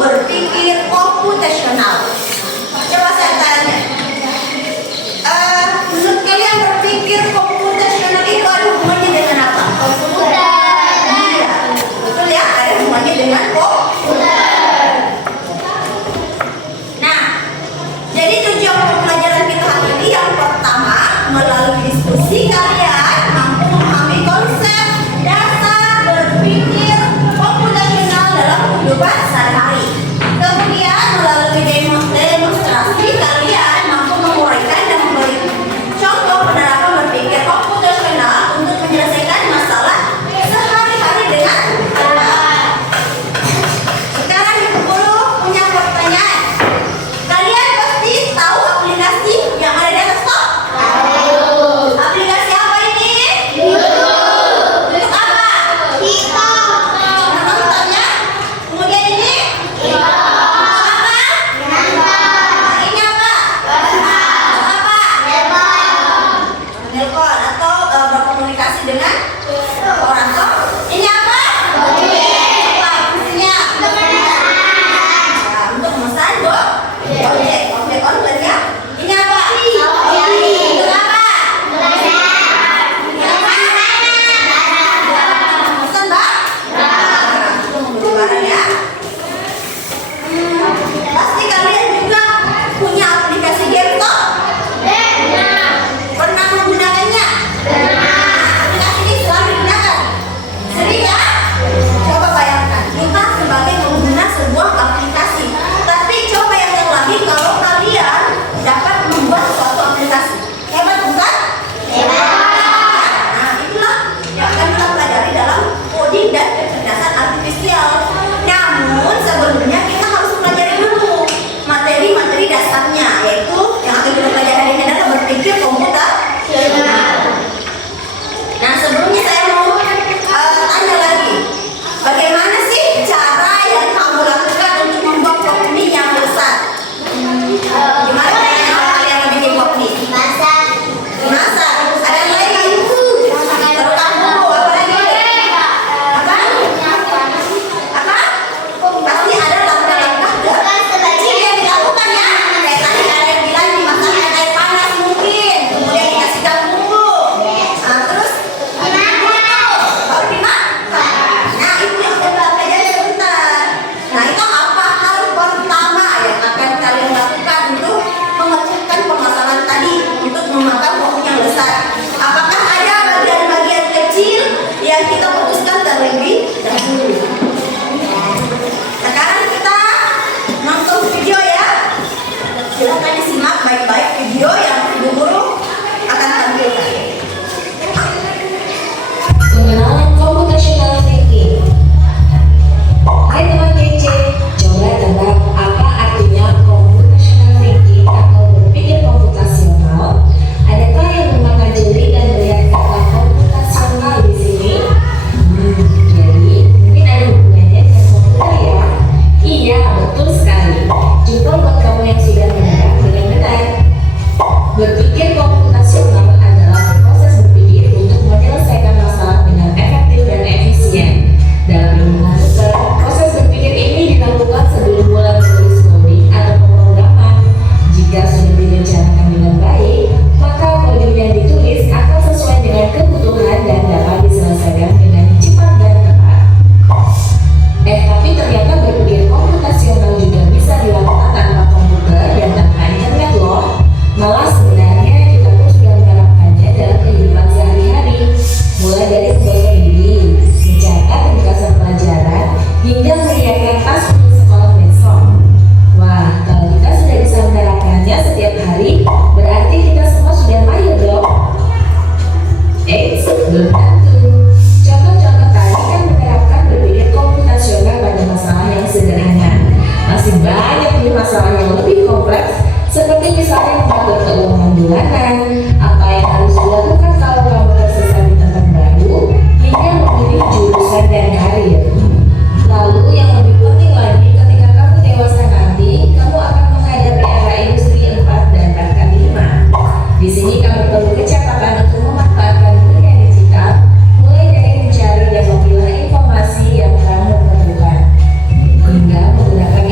berpikir komputasional. Coba saya tanya, menurut kalian berpikir komputasional itu ada hubungannya dengan apa? Iya, betul ya, ada hubungannya dengan komputer. Nah, jadi tujuan pembelajaran kita hari ini yang pertama, melalui diskusi kalian mampu memahami konsep dasar berpikir komputasional dalam kehidupan sehari-hari. Kemudian melalui demonstrasi kalian mampu menguraikan dan memberi contoh penerapan berpikir komputasional untuk menyelesaikan masalah sehari-hari dengan cepat. Sekarang Ibu Guru punya pertanyaan. Kalian pasti tahu aplikasi yang ada di atas top? Tahu. Aplikasi apa ini? YouTube. Untuk apa? TikTok. Nontonnya? Kemudian ini? TikTok. Untuk apa? Ini apa? WhatsApp. Apa? Telepon atau berkomunikasi dengan orang tua. Ini apa? Apa fungsinya? Ya, untuk memesan objek online ya. Ini apa? Untuk apa? Pesan Mbak? Untuk membeli barang ya. Pasti kalian juga punya aplikasi game toh? Pernah menggunakannya? Aplikasi ini selalu digunakan. Sering ya? Coba bayangkan, kita sebagai pengguna sebuah aplikasi. Tapi coba bayangkan lagi kalau kalian dapat membuat suatu aplikasi. Hebat bukan? Nah, itulah yang akan kita pelajari dalam coding dan kecerdasan artifisial. Namun sebelumnya kita harus pelajari dulu materi-materi dasarnya, yaitu yang akan kita pelajari hari ini adalah berpikir komputer. Nah, sebelumnya saya mau tanya lagi, bagaimana sih cara yang kamu lakukan untuk membuat pokni yang besar? Gimana caranya kalian bikin pokni? Masak. Ada yang lain? Terutama dulu, apa lagi? Apa? Pasti ada langkah-langkah kecil yang dilakukan ya. Kayak tadi ada yang bilang dimasakkan air panas mungkin, kemudian dikasihkan bumbu. Terus baru dimakan. Nah, itu yang kita pelajari sebentar. Nah, itu apa hal pertama yang akan kalian lakukan untuk memecahkan permasalahan tadi, untuk memakan pokok yang besar? Apakah ada bagian-bagian kecil yang kita putuskan terlebih dahulu? Sekarang kita nonton video ya. Silakan disimak baik-baik video yang Ibu Guru akan tampilkan. Pengenalan computational thinking. Hai teman kece, coba tebak apa artinya computational thinking atau berpikir komputasional? Adakah yang mengajari dan melihat kata komputasional di sini? Jadi mungkin ada hubungannya dengan komputer ya? Iya, betul sekali. Jempol buat kamu yang sudah menerap dengan benar. Berpikir komputasional adalah proses berpikir untuk menyelesaikan masalah dengan efektif dan efisien. Dalam ilmu komputer, proses berpikir ini dilakukan sebelum mulai menulis coding atau pemrograman. Jika sudah direncanakan dengan baik, maka coding yang ditulis akan sesuai dengan kebutuhan dan dapat diselesaikan dengan cepat dan tepat. Tapi ternyata berpikir komputasional juga bisa dilakukan tanpa komputer dan tanpa internet loh. Malah sebenarnya kita pun sudah menerapkannya dalam kehidupan sehari-hari, mulai dari membuat studi, mencatat ringkasan pelajaran, hingga menyiapkan tas untuk sekolah besok. Wah, kalau kita sudah bisa menerapkannya setiap hari, berarti kita semua sudah mahir dong. Belum tentu. Contoh-contoh tadi kan menerapkan berpikir komputasional pada masalah yang sederhana. Masih banyak nih masalah yang lebih kompleks, seperti misalnya mengatur keuangan bulanan, apa yang harus dilakukan kalau kamu tersesat di tempat baru, hingga memilih jurusan dan karir. Lalu yang lebih penting lagi, ketika kamu dewasa nanti, kamu akan menghadapi era industri 4 dan bahkan 5. Di sini kamu perlu kecepatan untuk memanfaatkan dunia digital, mulai dari mencari dan memilah informasi yang kamu perlukan, hingga menggunakan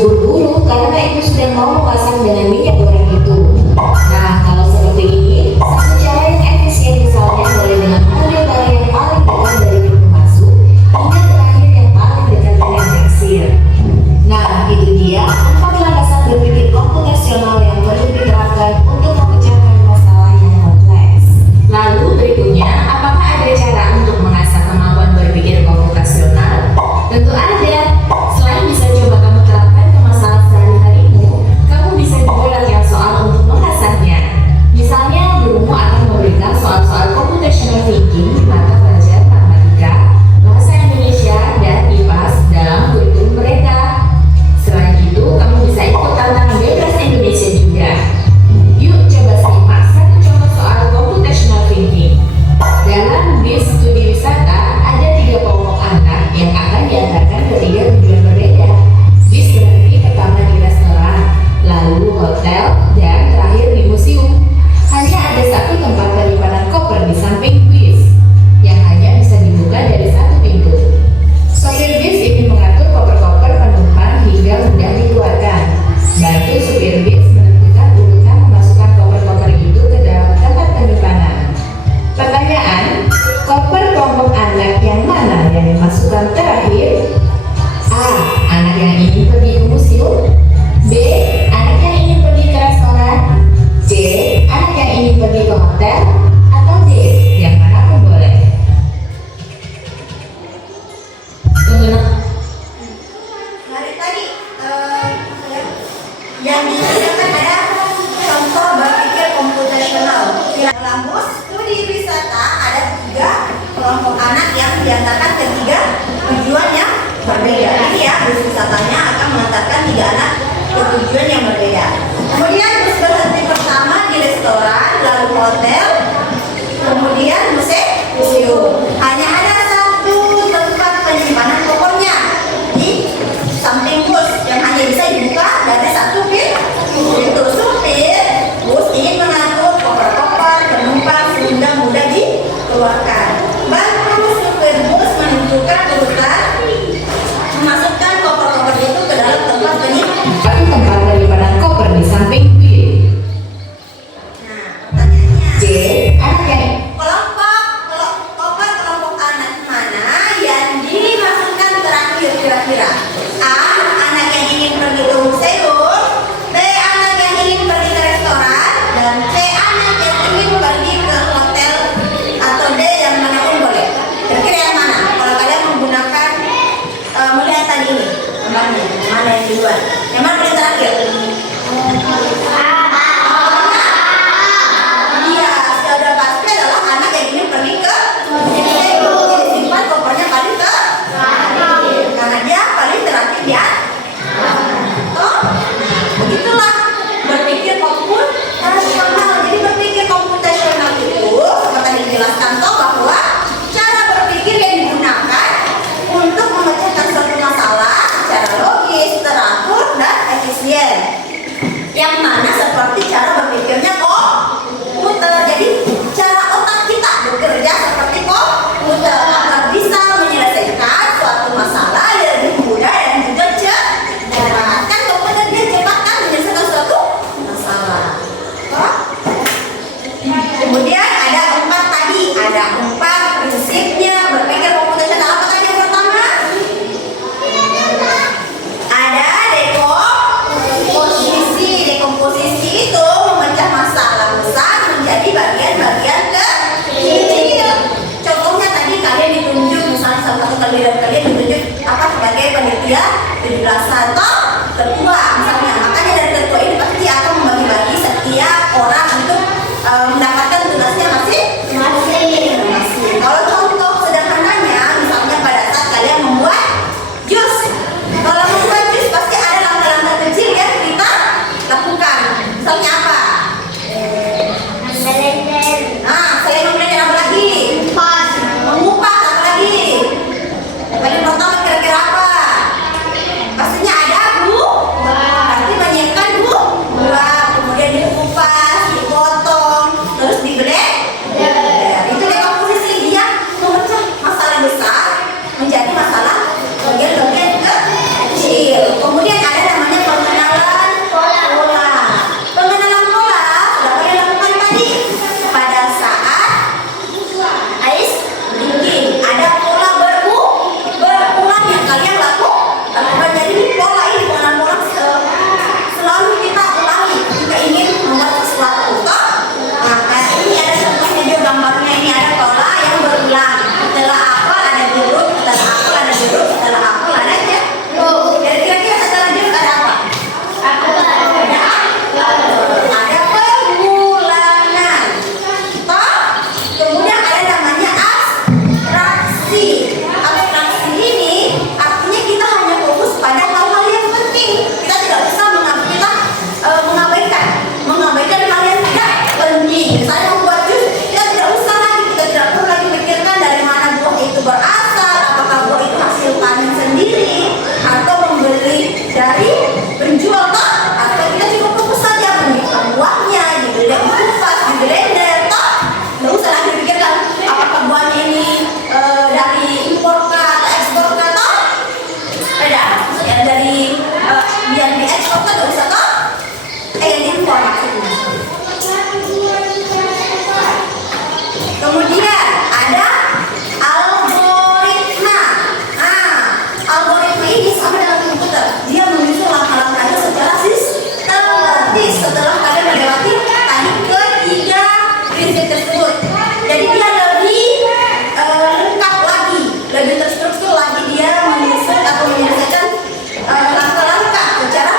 buru-buru karena ibu sudah mau memasak dengan minyak goreng itu. Nah, kalau seperti ini, satu cara yang efisien misalnya mulai dengan mengambil barang yang paling dekat dari pintu masuk hingga terakhir yang paling dekat dengan kasir. Nah, itu dia 4 landasan berpikir komputasional yang perlu diterapkan untuk memecahkan masalah yang kompleks. Lalu berikutnya, apakah ada cara untuk mengasah kemampuan berpikir komputasional? Tentu ada. Selain bisa coba kamu terapkan ke masalah sehari-harimu, kamu bisa juga latihan soal untuk mengasahnya. Misalnya, gurumu akan memberikan soal-soal computational thinking di mata pelajaran matematika, bahasa Indonesia, dan IPAS dalam kurikulum mereka. Selain itu, kamu bisa ikut tantangan bebas Indonesia juga. Yuk coba simak satu contoh soal computational thinking. Dalam bis studi wisata, ada 3 kelompok anak yang akan diantarkan ke 3 tujuan berbeda. Bis berhenti pertama di restoran, lalu hotel, dan terakhir di museum. Hanya ada satu tempat penyimpanan koper di samping bis, yang hanya bisa dibuka dari satu pintu. Sopir bis ingin mengatur koper-koper penumpang hingga mudah dikeluarkan. Bantu supir bis menentukan urutan memasukkan koper-koper itu ke dalam tempat penyimpanan. Pertanyaan, koper kelompok anak yang mana yang dimasukkan terakhir? A. Anak yang ingin pergi ke museum. B. Anak yang ingin pergi ke restoran. C. Anak yang ingin pergi ke hotel. Atau D. Yang manapun boleh. Mari tadi yang disediakan ada contoh berpikir komputasional. Dalam bus studi wisata ada 3 kelompok anak yang diantarkan ke 3 tujuan yang berbeda. Ini ya, bus wisatanya akan mengantarkan 3 anak ke tujuan yang berbeda. Kemudian bus berhenti pertama di restoran, lalu hotel, kemudian museum. Hanya ada satu tempat penyimpanan kopernya di samping bus yang hanya bisa dibuka dari satu pintu. Supir bus ingin mengatur koper-koper penumpang sehingga mudah dikeluarkan. Bantu supir bus menentukan urutan memasukkan koper-koper itu ke dalam tempat penyimpanan. Satu tempat penyimpanan koper di samping bis. Nah, pertanyaannya. C. Anak yang Kelompok anak mana yang dimasukkan terakhir kira-kira? A. Anak yang ingin pergi ke museum. B. Anak yang ingin pergi ke restoran. Dan C. Anak yang ingin pergi ke hotel. Atau D. Yang manapun boleh. Kira-kira yang mana? Kalau kalian menggunakan melihat tadi ini gambarnya, mana yang duluan? Yang mana paling terakhir? Iya, sudah pasti adalah anak yang ingin pergi ke museum. Jadi simpan kopernya paling terakhir, karena dia paling terakhir dia. Oh, begitulah berpikir komputasional. Jadi berpikir komputasional itu seperti tadi dijelaskan toh bahwa cara berpikir yang digunakan untuk memecahkan suatu masalah secara logis, teratur, dan efisien. Yang mana seperti cara berpikirnya komputer. Jadi cara otak kita bekerja seperti komputer agar bisa menyelesaikan suatu masalah yang lebih mudah dan juga cepat. Kan komputer dia cepat kan menyelesaikan suatu masalah. Oh? Kemudian ada 4 tadi, ada 4 prinsipnya berpikir komputasional. Apa tadi yang pertama? Ada dekomposisi biar diekspor kan nggak usah toh diimpor maksudnya. Kemudian ada algoritma. Algoritma ini sama dengan komputer. Dia menyusun langkah-langkahnya secara sistematis setelah kalian melewati tadi ketiga prinsip tersebut. Jadi dia lebih lengkap lagi, lebih terstruktur lagi dia menyusun atau menyelesaikan langkah-langkah secara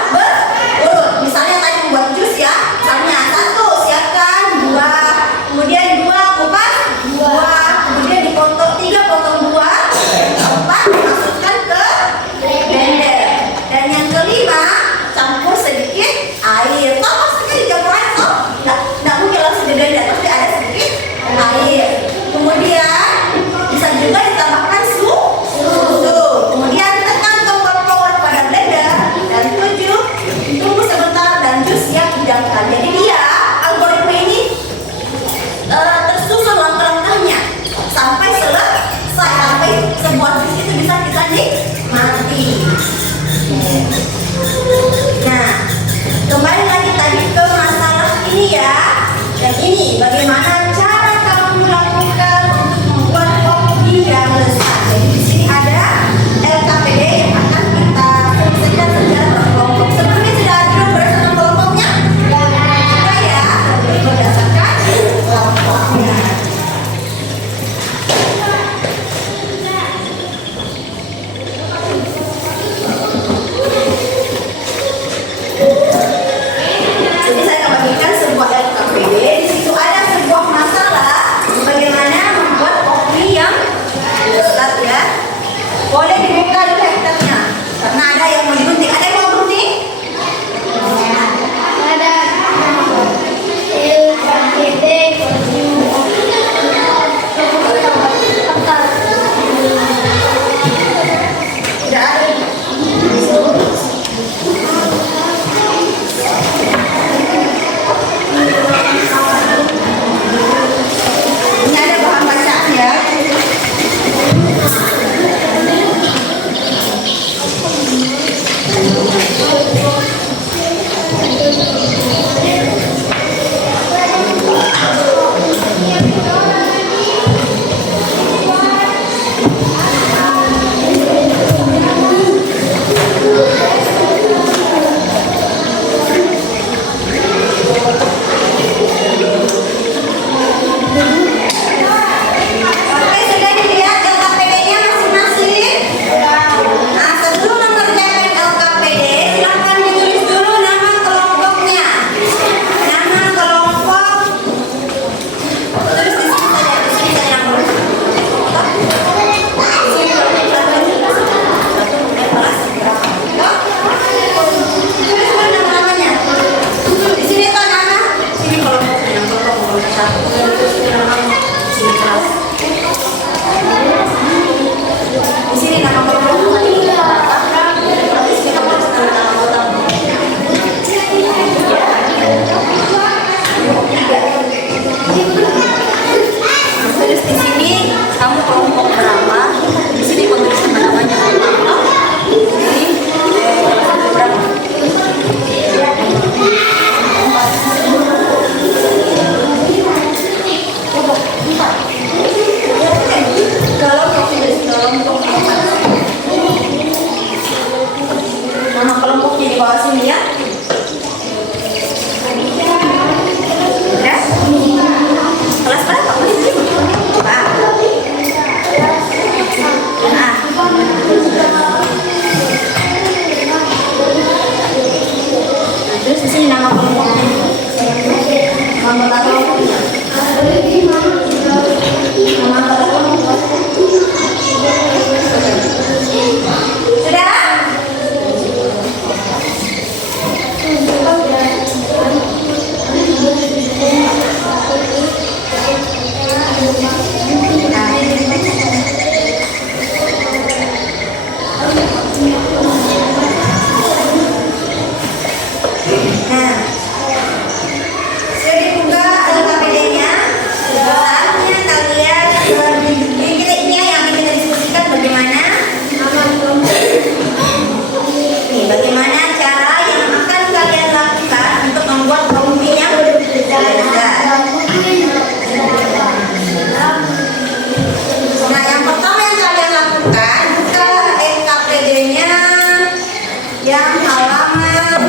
halaman.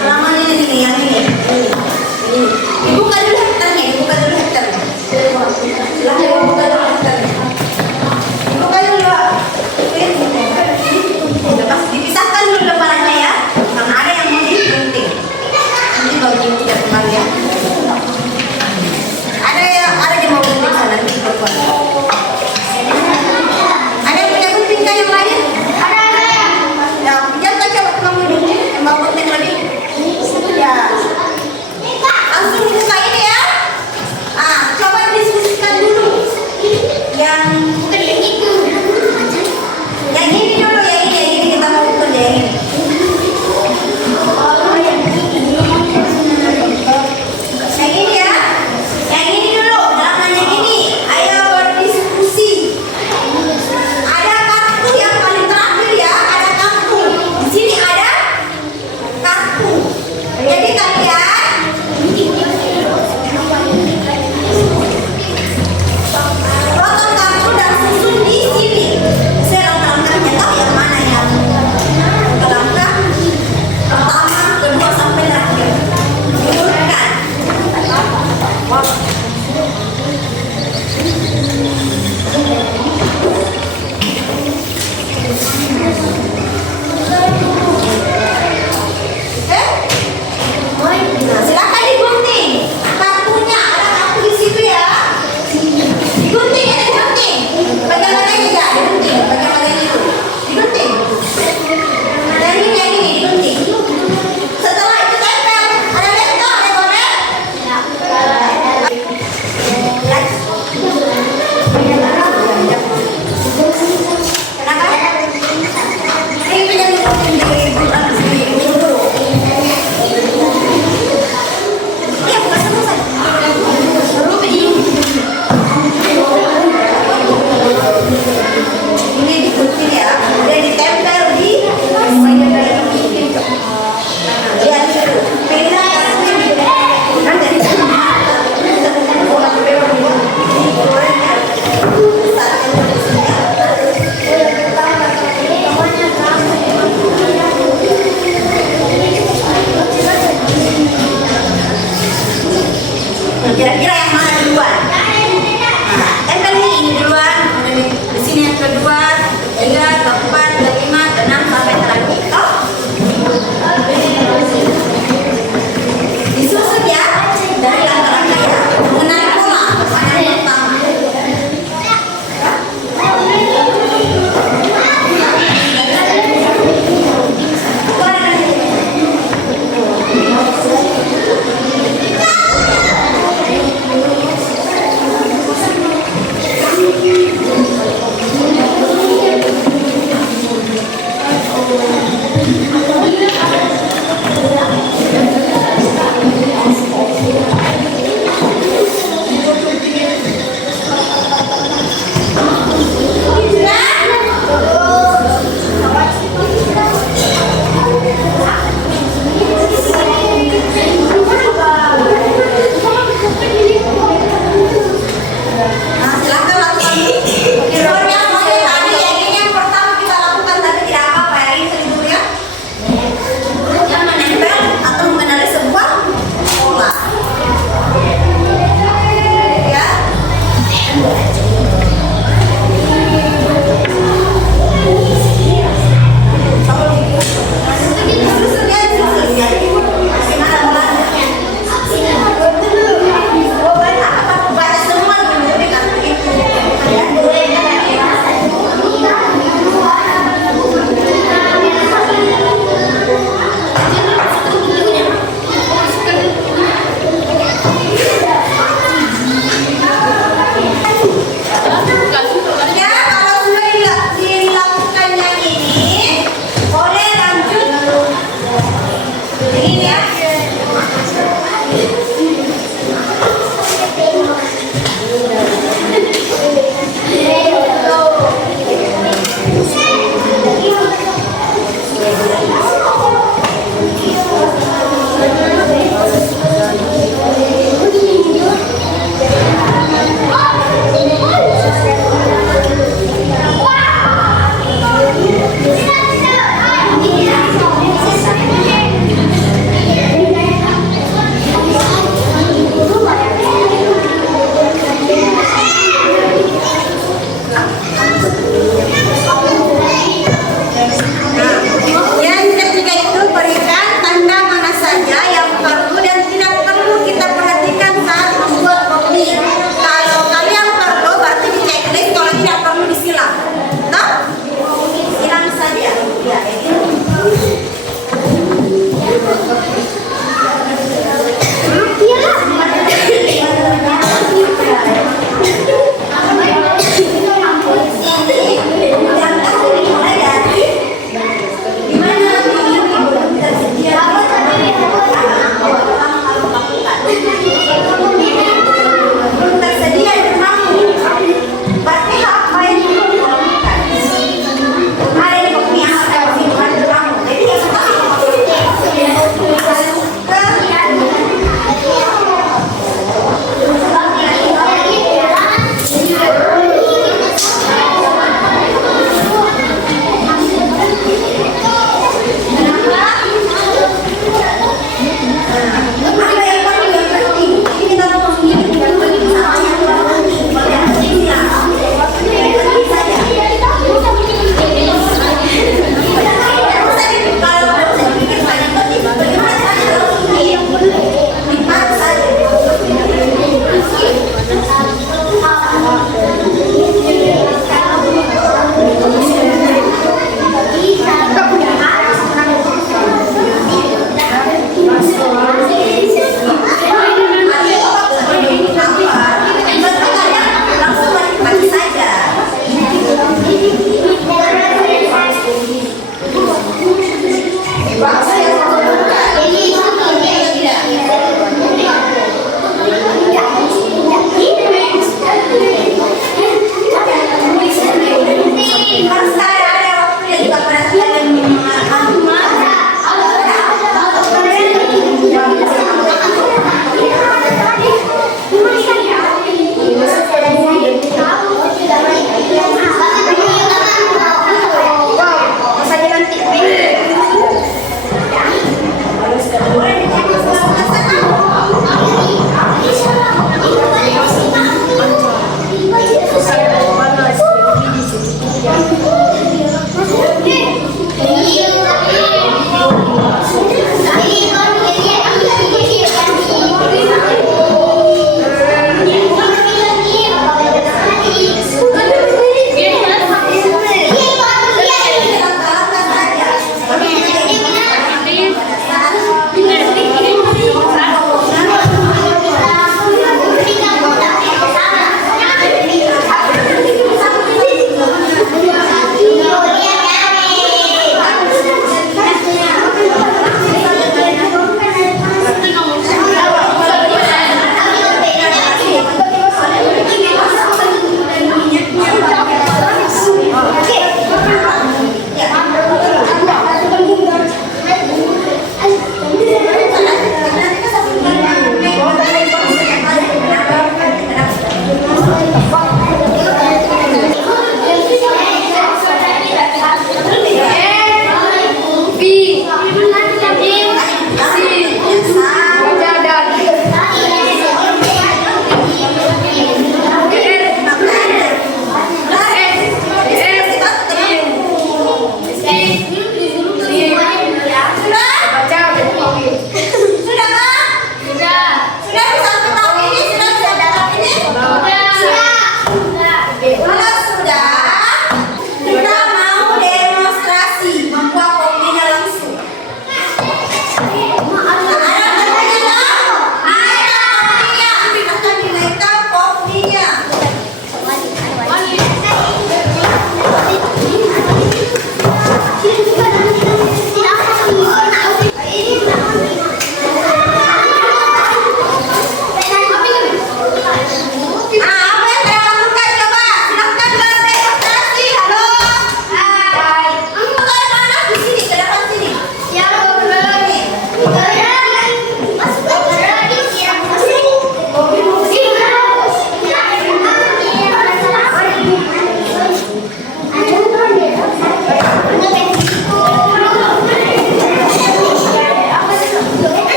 Halaman ini yang ini. Dibuka dulu hektarnya, dibuka dulu hektarnya. Silahkan dibuka dulu hektarnya. Dibuka dulu. Lepas dipisahkan dulu lembarannya ya. Karena ada yang mau digunting. Nanti kalau dia tidak kembali ya. Ada yang mau gunting sana nanti berkuat. Ada yang punya gunting yang lain?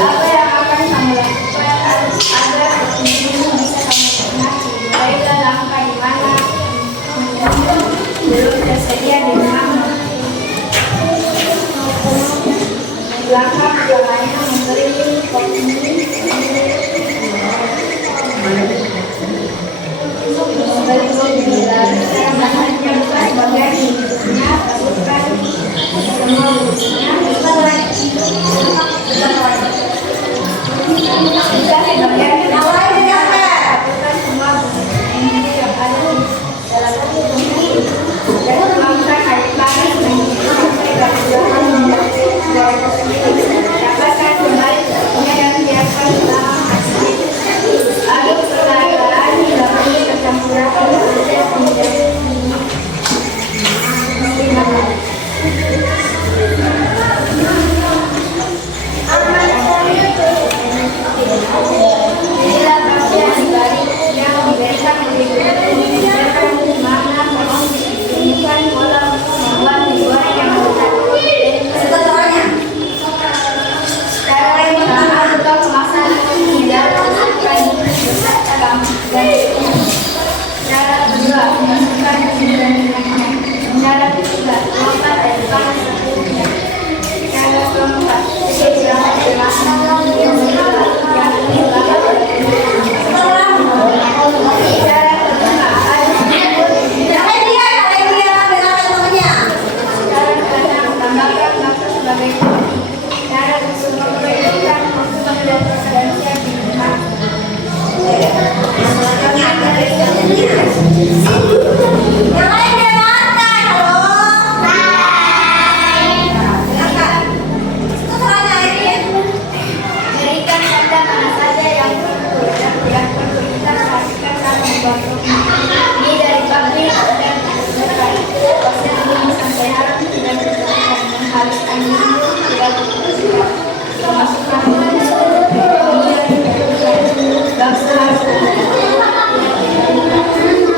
Apa yang akan kamu lakukan agar ini bisa kamu nikmati? Mulailah langkah di mana belum tersedia di rumahmu. Langkah pertamanya memberi kopi. Memberi kopi dan bahannya bukan sebagai hidupnya, bukan semua hidupnya. Ini dari pabrik dan sampai harus dan mengharuskan tidak memasukkan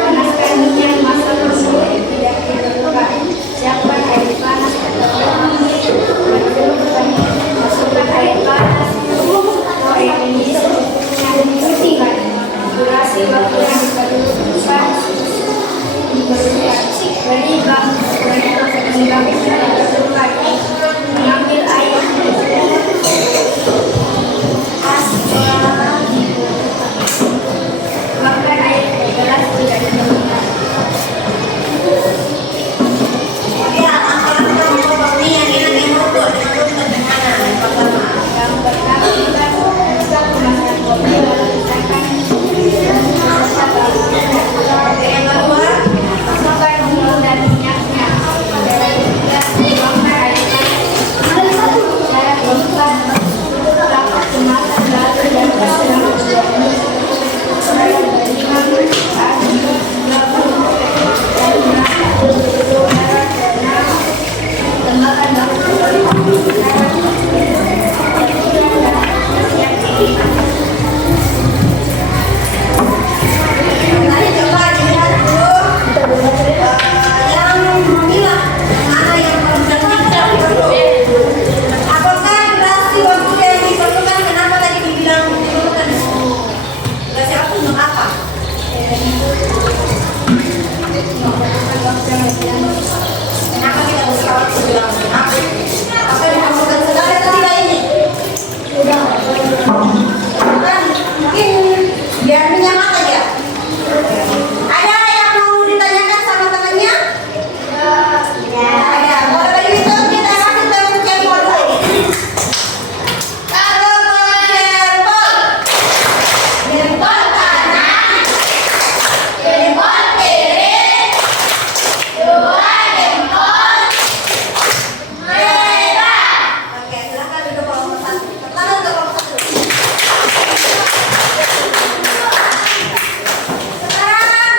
panaskan minyak masak tersebut tidak ditentukan. Siapkan air panas masukkan air panas air ini yang dibersihkan. Durasi waktu yang diperlukan mengambil air makan air gelas tidak ditemukan. Yang pertama kita memasukkan kopi lalu pisahkan. Yang kedua, masukkan gula dan minyaknya. Yang ketiga, tuangkan air panas. Cara keempat, taruh kemasan lalu dan selama 2 menit. Yang kelima, aduk gabung dan tambahkan bawang Tadi coba dilihat dulu yang memilah mana yang mencerminkan dulu. Apakah durasi waktu yang diperlukan? Kenapa tadi dibilang diperlukan? Durasi waktu untuk apa? Kenapa kita butuh waktu bilang? Apa yang diperlukan? Sudah ada tidak ini? Kan mungkin biar menyamak aja. Ada yang mau ditanyakan sama temannya? Ada. Kalau begitu kita kasih tahu jempol dulu. Taruh jempol. Jempol kanan. Jempol kiri. 2 jempol. Merah. Oke, silakan duduk kelompok 1. Pertama untuk kelompok 1. Sekarang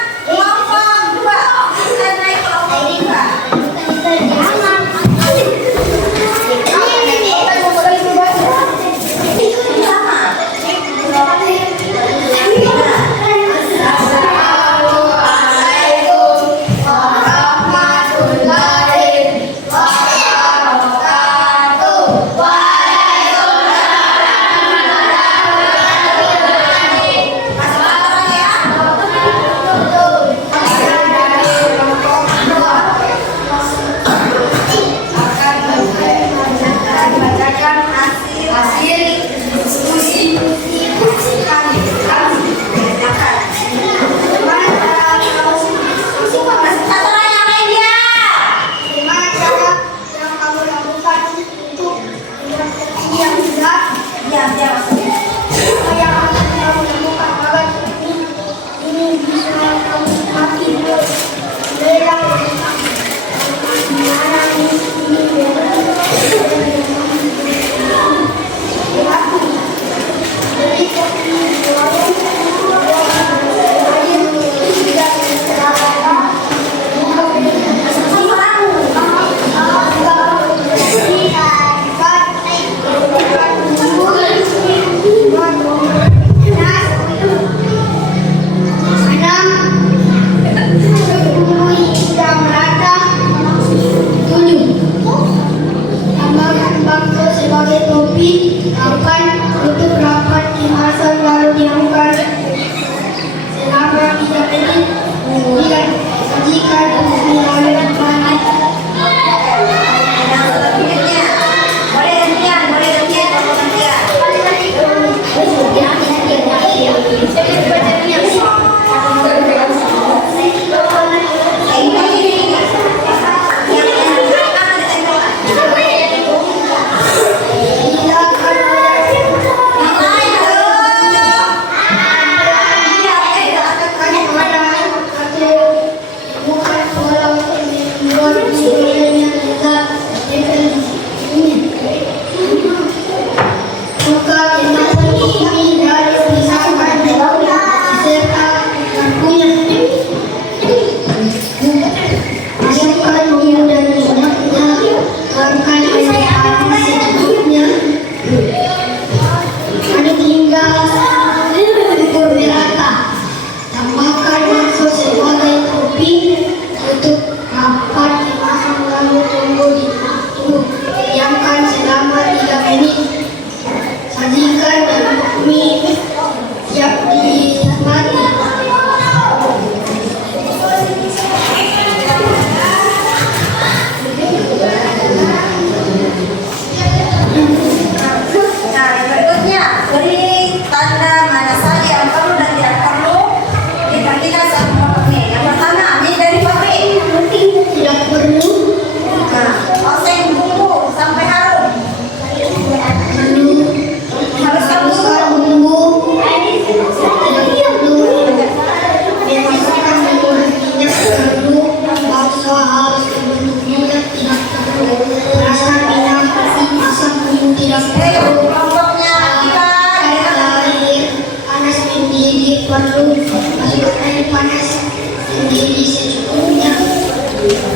perlu masuk air panas sendiri secukupnya.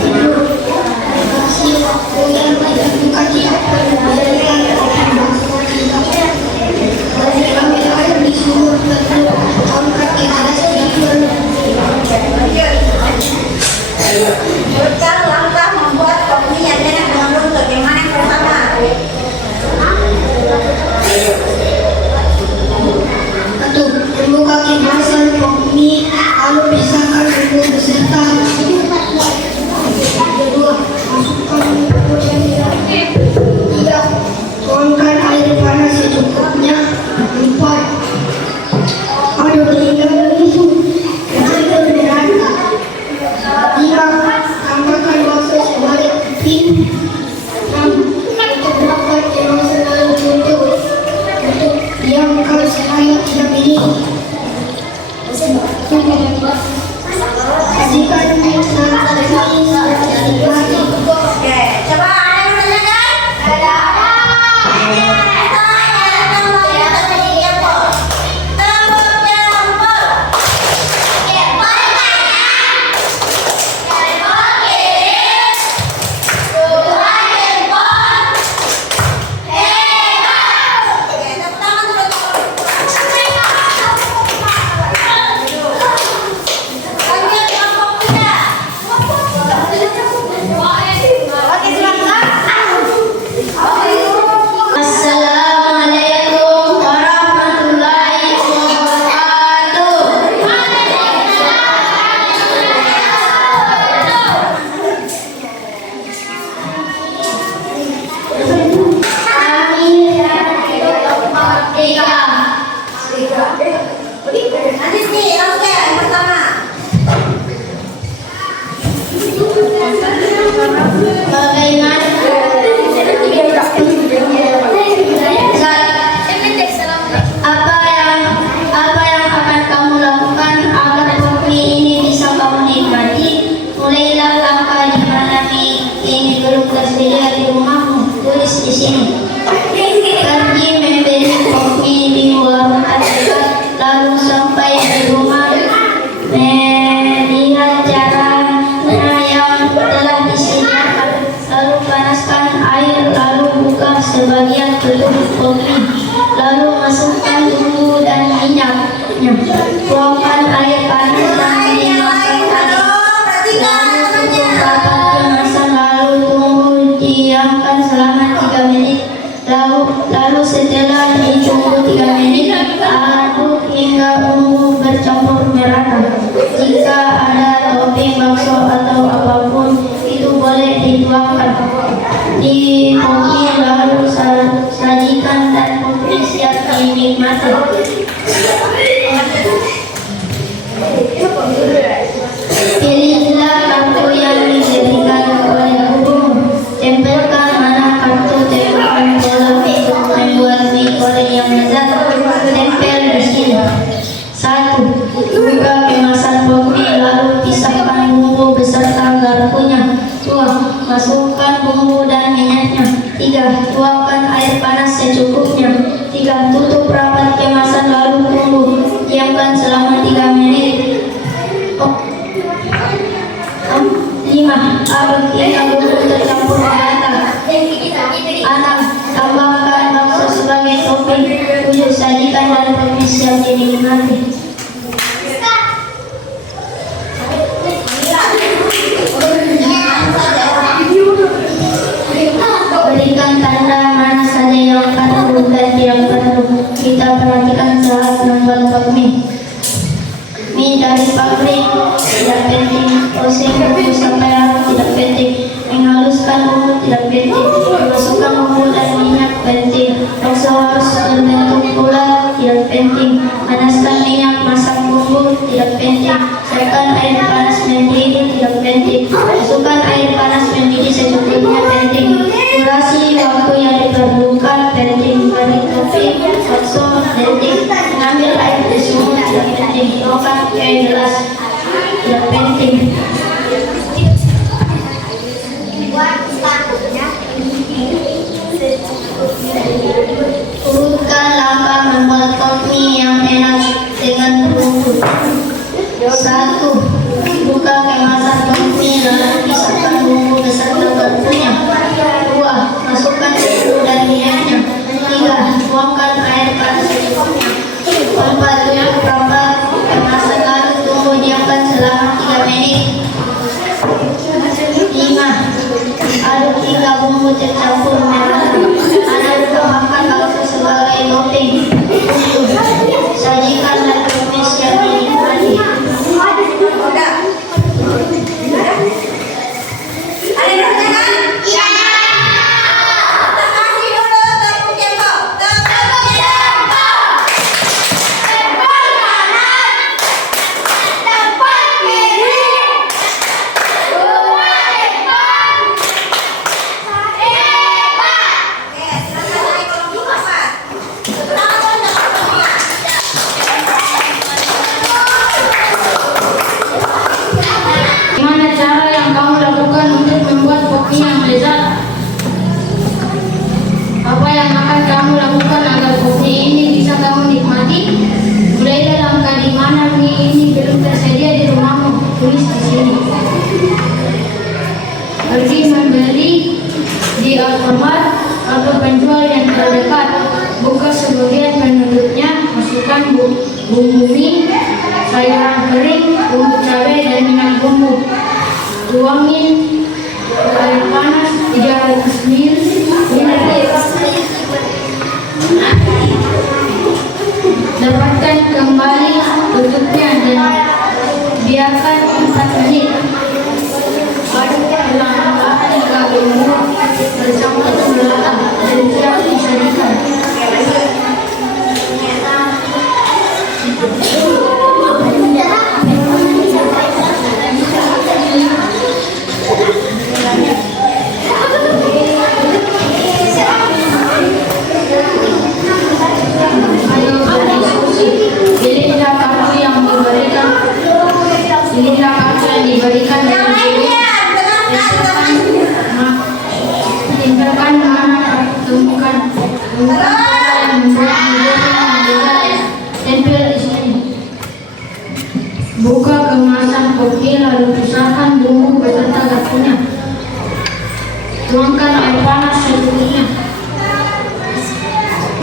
Tidur, kasih waktu yang tidak buka tidak berjalan akan bakso kita. Ambil air di sumur lalu angkat ke atas tidur. Urutkan langkah membuat kopi yang enak dengan runtut. Yang mana yang pertama? Satu, membuka kemasan kopi lalu pisahkan bumbu beserta. Kedua, masukkan bumbu yang dirapit. Tiga, tuangkan air panas secukupnya. Empat, aduk hingga mengusut. Kemudian dirata. Lima, tambahkan bakso sebalik keping. Enam, tutup rapat jangan selalu tutup. Diamkan selama 3 menit. Sajikan sampai jadi. Oke, coba ada yang menanyakan? Ada. Assalamualaikum warahmatullahi wabarakatuh. Kami Nanti nih, oke, yang pertama. bagaimana apa yang akan kamu lakukan agar kopi ini bisa kamu nikmati? Mulailah langkah di mana ini belum tersedia di rumahmu. Tulis di sini. Pergi membeli kopi di warung terdekat, lalu sampai di rumah melihat caranya yang telah disediakan. Lalu panaskan air, lalu buka sebagian tutup kopi, lalu masukkan bumbu dan minyaknya. Tuangkan air panas dan dimasukkan air. Lalu tutup rapat kemasan, lalu tunggu diamkan selama 3 menit. Lalu setelah ditunggu 3 menit, aduk hingga bumbu bercampur merata. Jika ada topping bakso atau apapun, itu boleh dituangkan di kopi, lalu sajikan dan kopi siap dinikmati. Pilihlah kartu yang diberikan oleh guru. Tempelkan mana kartu tempelan bola untuk membuat mie goreng yang lezat. Tempel di sini. 1. Buka kemasan kopi, lalu pisahkan bumbu beserta garpunya. 2. Masukkan bumbu dan minyaknya. 3. Tuangkan air panas secukupnya. 3. Tutup rapat kemasan, lalu tunggu. Diamkan selama 3 menit. 5. Aduk hingga bumbu tercampur merata. 6. Tambahkan bakso sebagai topping. 7. Sajikan dan kopi siap dinikmati. Berikan tanda mana saja yang perlu dan tidak perlu. Kita perhatikan saat membuat kopi. Mie dari pabrik tidak penting. Oseng bumbu sampai larut tidak penting. Menghaluskan bumbu tidak penting. Masukkan bumbu dan minyak penting. Bakso harus berbentuk bulat tidak penting. Panaskan minyak, masak bumbu tidak penting. Siapkan air panas mendidih tidak penting. Masukkan air panas mendidih secukupnya penting. Durasi waktu yang diperlukan penting. Beri topping bakso penting. Mengambil air di sumur tidak penting. Tuangkan ke gelas tidak penting. Urutkan langkah membuat kopi yang enak dengan bumbu. 1. Buka kemasan bumbunya lalu pisahkan bumbu beserta garpunya. 2. Masukkan tepung dan minyaknya. 3. Tuangkan air panas secukupnya. 4. Tuang rapat kemasan lalu tunggu diamkan selama 3 menit. 5. Aduk hingga bumbu tercampur merata. Aduk tambahkan bakso sebagai topping. 7. Sajikan dan tumis yang dinikmati. Udah. Ada yang pertanyaan? Iya. Kita kasih dulu tepung jengkol. Tepung jengkol. Tepung kanan. Tepung kiri. 2 ekor. Hebat. Oke, silakan naik kelompok Bapak. Tangan kelompoknya. Gimana cara yang kamu lakukan untuk membuat kopi yang lezat? Apa yang akan kamu lakukan agar kopi ini bisa kamu nikmati? Mulailah langkah di mana mie ini belum tersedia di rumahmu. Tulis di sini. Pergi membeli di Alfamart atau penjual yang terdekat. Buka sebagian penutupnya, masukkan bumbu mie, sayuran kering, bumbu cabai dan minyak bumbu. Tuangin air panas 300 ml. Dapatkan kembali tutupnya dan biarkan 4 menit. Aduk perlahan-lahan hingga bumbu bercampur merata dan siap disajikan. Pilihlah kartu yang diberikan Yang lainnya, dengarkan. Tindakan mana temukan yang membuat tempel di sini. Buka kemasan kopi lalu pisahkan bumbu beserta garpunya. Tuangkan air panas secukupnya.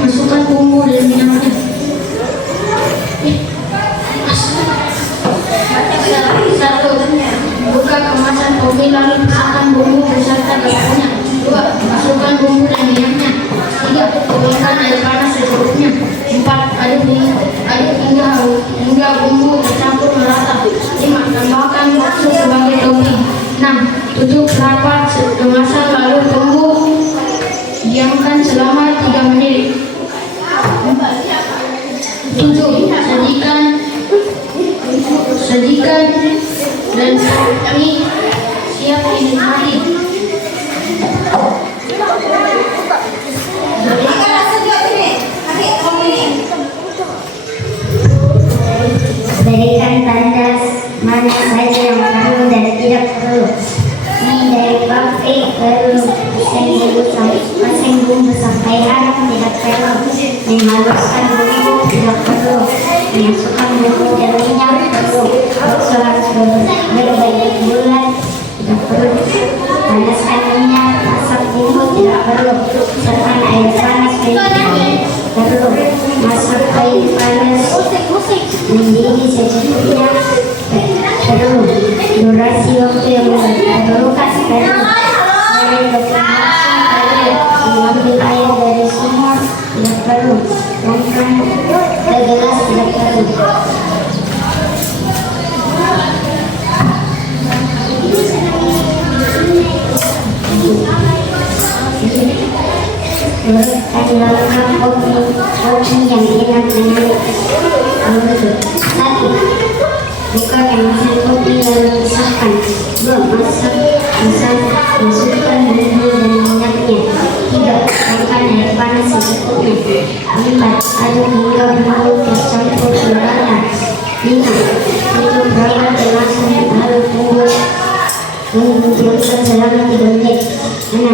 Masukkan bumbu dan minyaknya. 1. Buka kemasan kopi lalu pisahkan bumbu beserta garpunya. 2. Masukkan bumbu dan minyaknya. 3. Tuangkan air panas secukupnya. 4. Aduk hingga bumbu bercampur merata. 5. Tambahkan bakso sebagai topping. 6. Tutup rapat kemasan lalu tunggu diamkan selama 3 menit. 7. Sajikan dan mie siap dinikmati. Akan langsung jawab ini. Kasih tepung ini. Berikan tanda mana saja yang perlu dan tidak perlu. Mie dari pabrik perlu masing bumbu sampai harum tidak perlu. Menghaluskan bumbu tidak perlu. Memasukkan bumbu dan minyak perlu. Bakso harus berbanyak bulan tidak perlu. Panaskan minyak, masak bumbu tidak perlu. Sertakan air panas perlu. Masak air panas mendidih secukupnya perlu. Durasi waktu yang diperlukan perlu. Dari langsung perlu. Mengambil air dari sumur tidak perlu. Tuangkan ke gelas tidak perlu. Urutkan langkah kopi yang enak dengan bumbu. 1. Buka kemasan kopi lalu pisahkan. 2. Masukkan bumbu dan minyaknya. 3. Tuangkan air panas secukupnya. 4. Aduk hingga bumbu tercampur merata. 5. Tutup rapat kemasan lalu tunggu diamkan selama 3 menit. 6.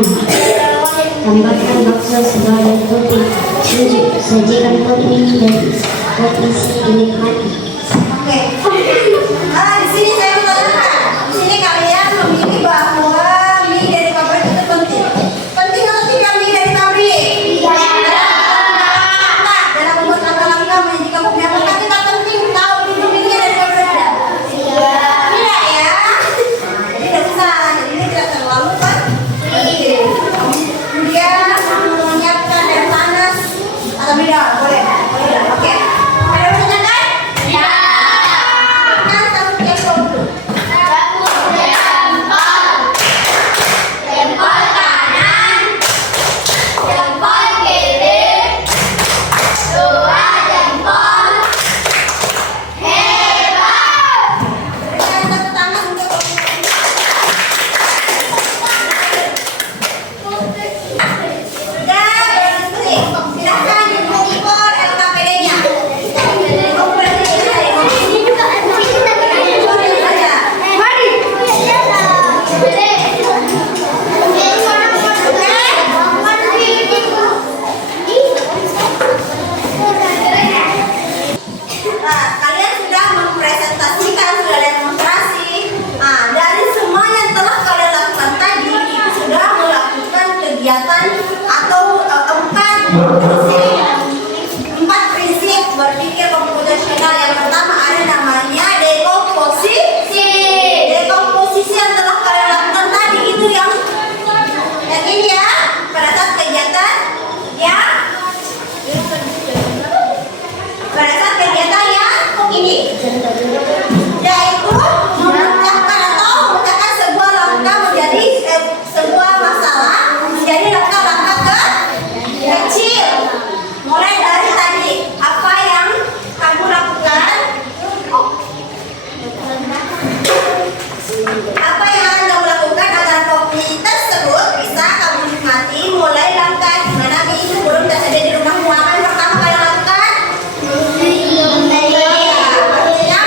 Tambahkan bakso sebagai topping. 7. Sajikan topping dan berisi dinikmati. Oke. Di sini saya mau tanyakan. Di sini kalian memilih bahwa mie dari pabrik itu penting. Penting atau tidak mie dari pabrik? Dalam membuat langkah-langkah menjadikan kopi apakah kita penting tahu mie dari pabrik? Tidak ya. Jadi tidak usah. Jadi ini tidak terlalu penting. Kemudian menyiapkan air panas atau tidak? Boleh. Oke. Ada pertanyaan? Ya. Nah, satu kepo dulu. Jempol kanan, jempol kiri, dua jempol. Hebat! Berikan tepuk tangan untuk sudah berdiskusi. Silakan diimpor LKPD-nya. Nah, kalian sudah mempresentasikan, sudah demonstrasi. Nah, dari semua yang telah kalian lakukan tadi, sudah melakukan kegiatan atau empat prinsip berpikir komputasional. Yang pertama ada namanya dekomposisi. Dekomposisi yang telah kalian lakukan tadi itu yang ini ya, pada saat kegiatan ya. Pada saat kegiatan yang ini, yaitu memecahkan atau memecahkan sebuah langkah menjadi sebuah masalah menjadi langkah-langkah kecil. Mulai dari tadi, apa yang kamu lakukan? Apa yang Anda lakukan agar kopi tersebut bisa kamu nikmati? Mulai langkah gimana mie itu belum ada di rumahmu, apa yang pertama kalian lakukan? Artinya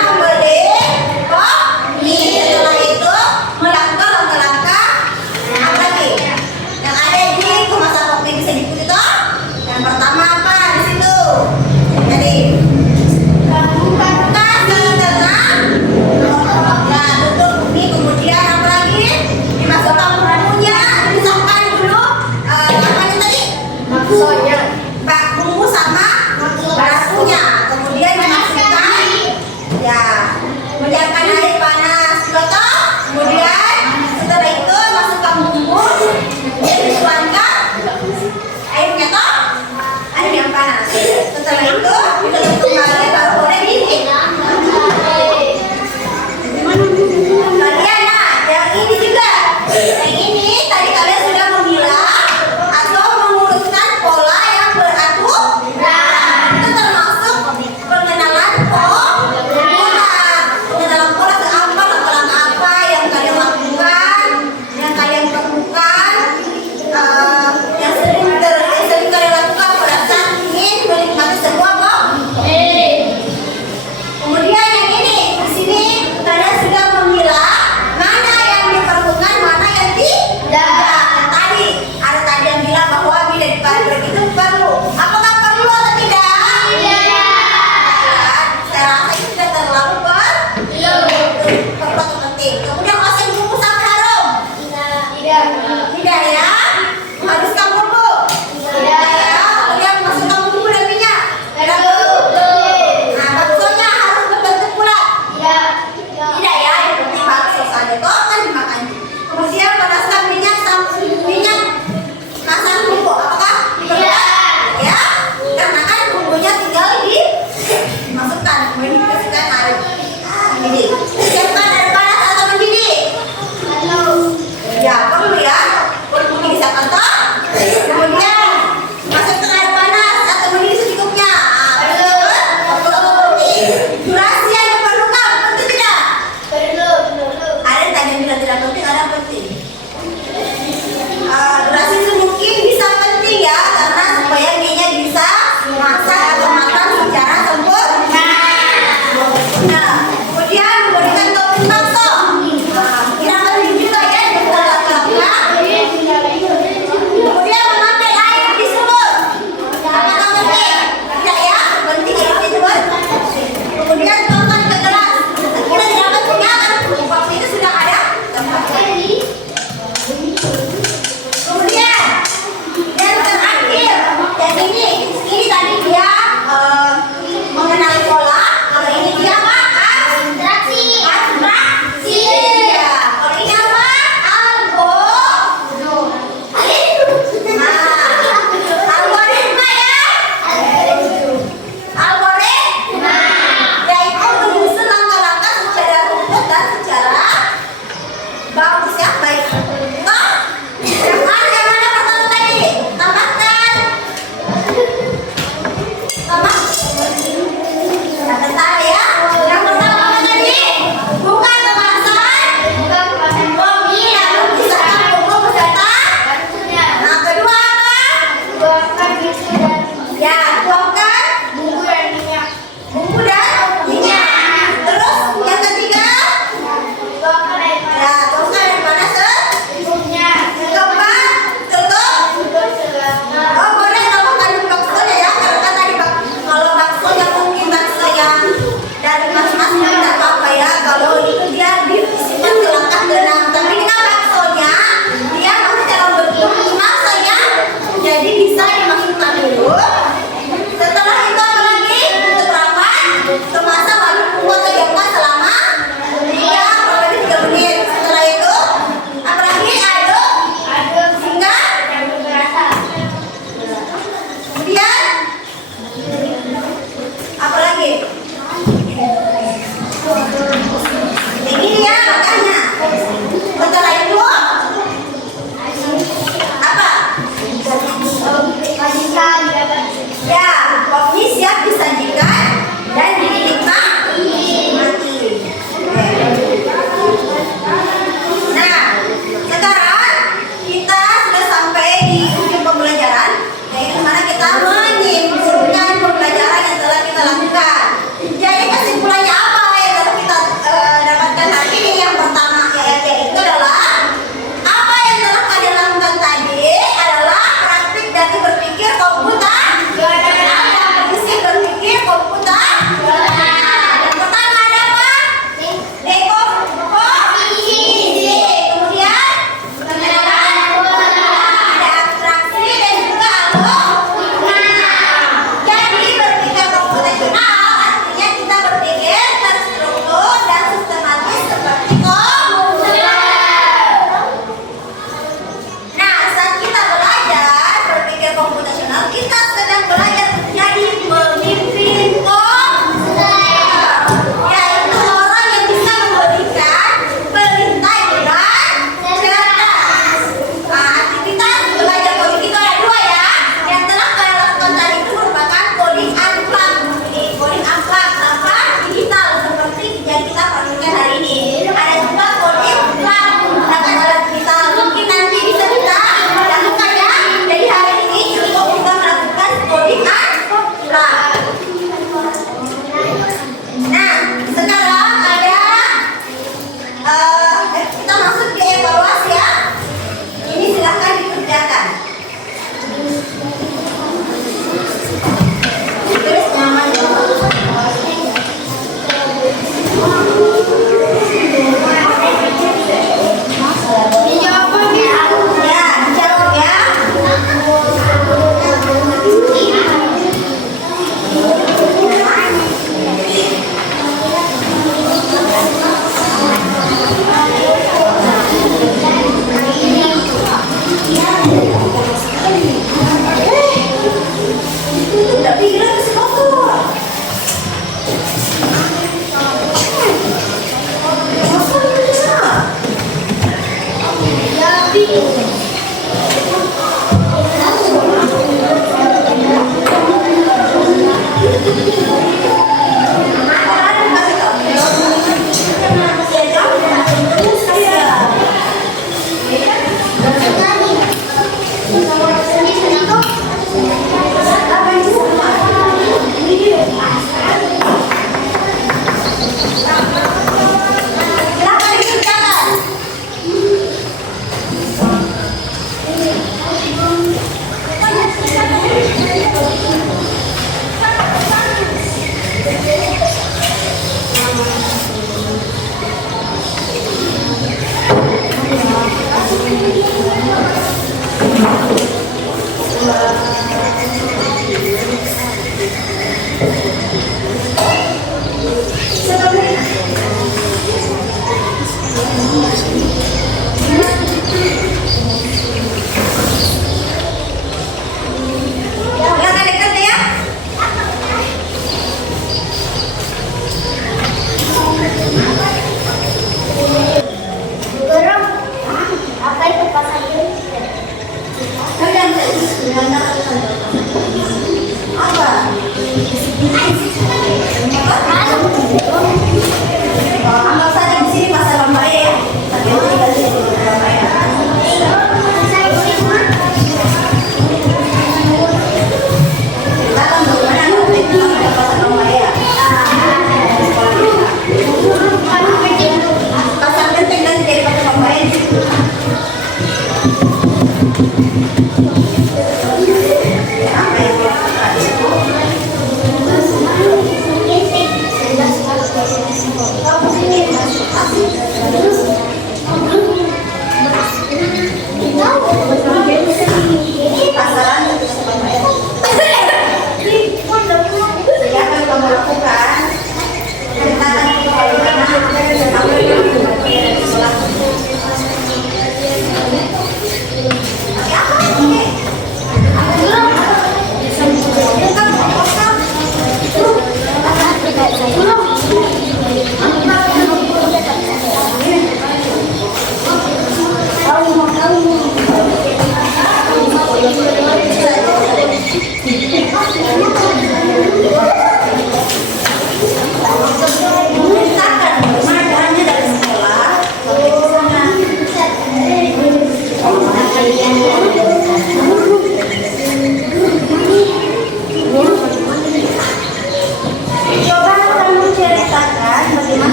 ini masuk kasih terus